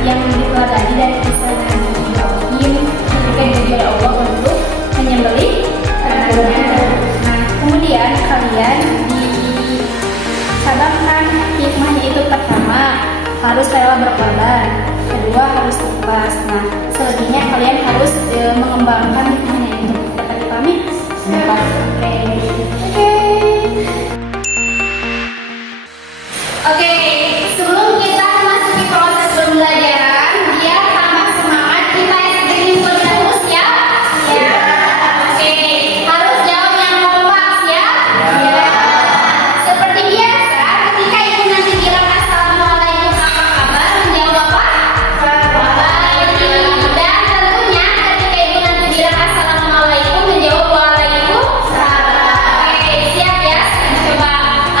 yang diteladani dari kisah Nabi Ibrahim ketika diuji oleh Allah untuk menyembelih anaknya. Nah, kemudian kalian disadarkan hikmahnya itu pertama harus rela berkorban, kedua harus ikhlas. Nah, selebihnya kalian harus mengembangkan hikmahnya itu. Dapat dipahami? Oke, sebelum kita memasuki proses pembelajaran, biar tambah semangat kita screening terlebih dahulu ya. Ya. Oke, harus jawab yang kompak ya. Ya. Seperti biasa, ketika ibu nanti bilang assalamualaikum apa kabar, menjawab apa? Baik. Dan tentunya ketika ibu nanti bilang assalamualaikum, menjawab waalaikumsalam. Oke, siap ya? Coba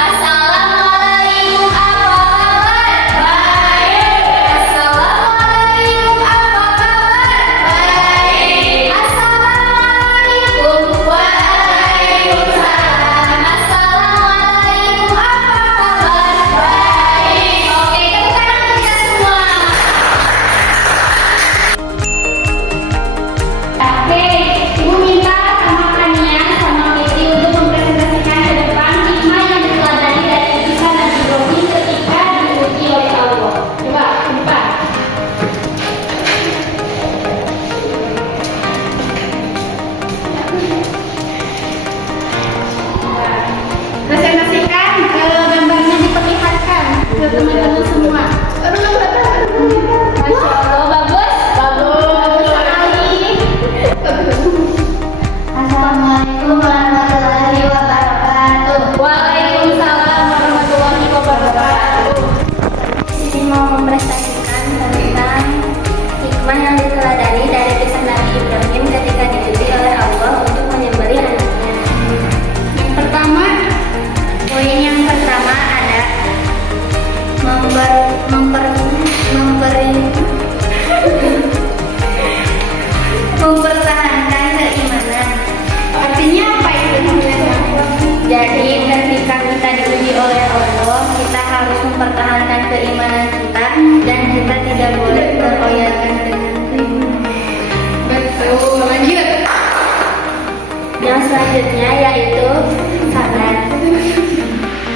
assalamualaikum apa kabar? Baik. Assalamualaikum apa kabar? Baik. Assalamualaikum. Waalaikumsalam. Assalamualaikum apa kabar? Baik. Oke, tepuk tangan kita semua. Oke, ibu minta sama Kania sama Fitri untuk mempresentasikan ke depan hikmah yang diteladani dari kisah Nabi Ibrahim ketika diuji oleh Allah. Coba, ke depan. Presentasikan, gambarnya diperlihatkan ke teman-teman semua. Masya Allah, bagus? Bagus sekali. Assalamualaikum warahmatullahi wabarakatuh. Waalaikumsalam warahmatullahi wabarakatuh. Ini mau mempresentasikan tentang hikmah yang diteladani dari kisah Nabi Ibrahim ketika diuji oleh Allah untuk menyembelih anaknya. Yang pertama, Poin yang pertama ada mempertahankan keimanan. artinya apa itu? Jadi ketika kita diuji oleh Allah, kita harus mempertahankan keimanan kita dan kita tidak boleh meroyalkan dengan keimanan. Betul, lanjut. Yang selanjutnya yaitu sabar.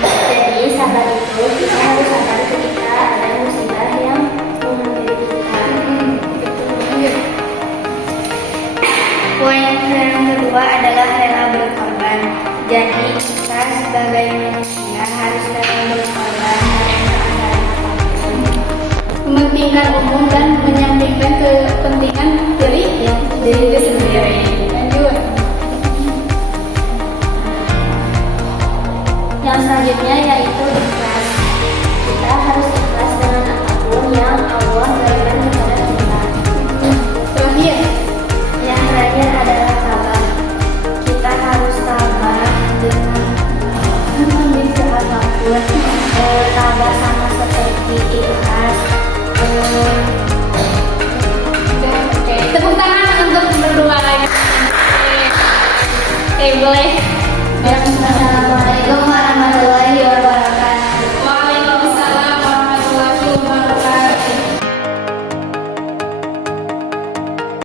Jadi sabar itu kita harus sabar ketika ada musibah yang menghampiri kita. Poin yang kedua adalah rela berkorban. Jadi kita sebagai manusia harus rela berkorban dalam keadaan apapun. Mementingkan umum dan menyampingkan kepentingan diri sendiri. Lanjut. Yang selanjutnya yaitu ikhlas. Kita harus ikhlas dengan apapun yang Allah berikan kepada kita. Terakhir, Yang terakhir adalah sabar. Kita harus sabar dengan kondisi apapun. Sabar sama seperti ikhlas. oke. Tepuk tangan untuk berdua lagi. Oke, boleh.